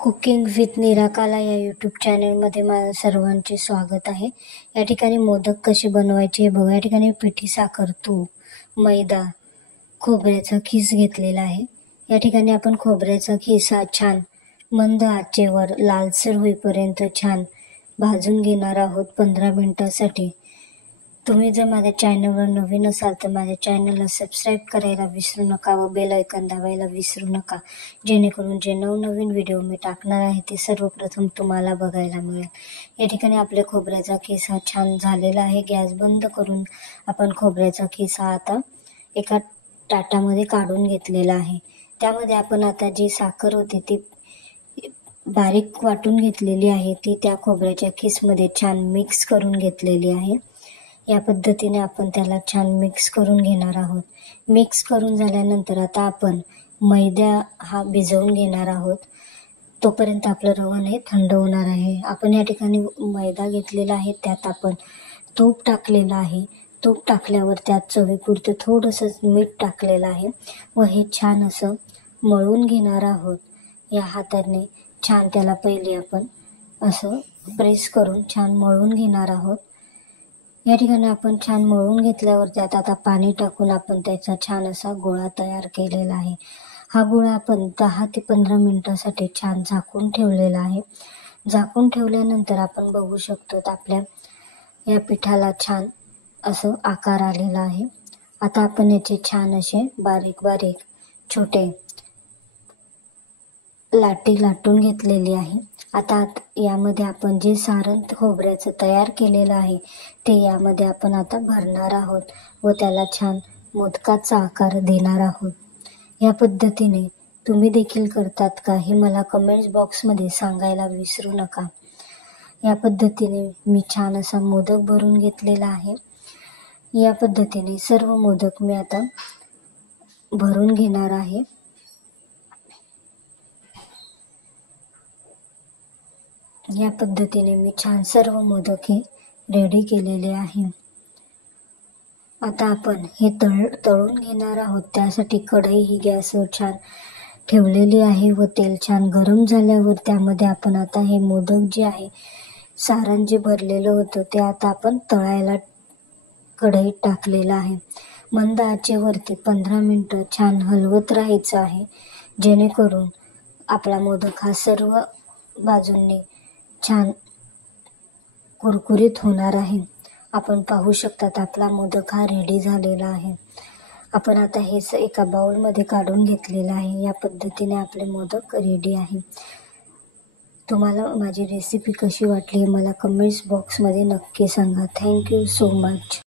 Cooking with निराकाला या YouTube चॅनलमध्ये माझं सर्वांचे स्वागत आहे. या ठिकाणी मोदक कसे बनवायचे हे बघा. या ठिकाणी पिठी साखर, तूप, मैदा, खोबऱ्याचा खीस घेतलेला आहे. या ठिकाणी आपण खोबऱ्याचा खीस हा छान मंद आचेवर लालसर होईपर्यंत छान भाजून घेणार आहोत 15 मिनिटासाठी. तुम्ही जर माझ्या चॅनलवर नवीन असाल तर माझ्या चॅनलला सबस्क्राईब करायला विसरू नका व बेल आयकॉन दाबायला विसरू नका, जेणेकरून जे नवनवीन व्हिडिओ मी टाकणार आहे ते सर्वप्रथम तुम्हाला बघायला मिळेल. या ठिकाणी आपल्या खोबऱ्याचा खीस हा छान झालेला आहे. गॅस बंद करून आपण खोबऱ्याचा खीस हा आता एका ताटामध्ये काढून घेतलेला आहे. त्यामध्ये आपण आता जी साखर होती ती बारीक वाटून घेतलेली आहे ती त्या खोबऱ्याच्या खीसमध्ये छान मिक्स करून घेतलेली आहे. या पद्धतीने आपण त्याला छान मिक्स करून घेणार आहोत. मिक्स करून झाल्यानंतर आता आपण मैदा हा भिजवून घेणार आहोत. तोपर्यंत आपलं रवण हे थंड होणार आहे. आपण या ठिकाणी मैदा घेतलेला आहे, त्यात आपण तूप टाकलेलं आहे. तूप टाकल्यावर त्यात चवीपुरतं थोडंसं मीठ टाकलेलं आहे व हे छान असं मळून घेणार आहोत. या हाताने छान त्याला पहिले आपण असं प्रेस करून छान मळून घेणार आहोत. या ठिकाणी आपण छान मळून घेतल्यावर त्यात आता पाणी टाकून आपण त्याचा छान असा गोळा तयार केलेला आहे. हा गोळा आपण 10 ते 15 मिनिटासाठी छान झाकून ठेवलेला आहे. झाकून ठेवल्यानंतर आपण बघू शकतो आपल्या या पिठाला छान असं आकार आलेला आहे. आता आपण याचे छान असे बारीक बारीक छोटे लाटी लाटून घेतलेली आहे. आता यामध्ये आपण जे सारण खोबऱ्याचं तयार केलेलं आहे ते यामध्ये आपण आता भरणार आहोत व त्याला छान मोदकाचा आकार देणार आहोत. या पद्धतीने तुम्ही देखील करतात का हे मला कमेंट्स बॉक्समध्ये सांगायला विसरू नका. या पद्धतीने मी छान असा मोदक भरून घेतलेला आहे. या पद्धतीने सर्व मोदक मी आता भरून घेणार आहे. या पद्धतीने मी छान सर्व मोदक हे रेडी केलेले आहे. आता आपण हे तळून घेणार आहोत. त्यासाठी कढई ही गॅसवर छान ठेवलेली आहे व तेल छान गरम झाल्यावर त्यामध्ये आपण आता हे मोदक जे आहे सारण जे भरलेलं होतं ते आता आपण तळायला कढईत टाकलेलं आहे. मंद आचेवरती 15 मिनिटं छान हलवत राहायचं आहे, जेणेकरून आपला मोदक हा सर्व बाजूंनी छान कुरकुरीत होणार आहे. आपण पाहू शकतात आपला मोदक हा रेडी झालेला आहे. आपण आता हे एका बाउलमध्ये काढून घेतलेलं आहे. या पद्धतीने आपले मोदक रेडी आहे. तुम्हाला माझी रेसिपी कशी वाटली मला कमेंट्स बॉक्समध्ये नक्की सांगा. Thank you so much.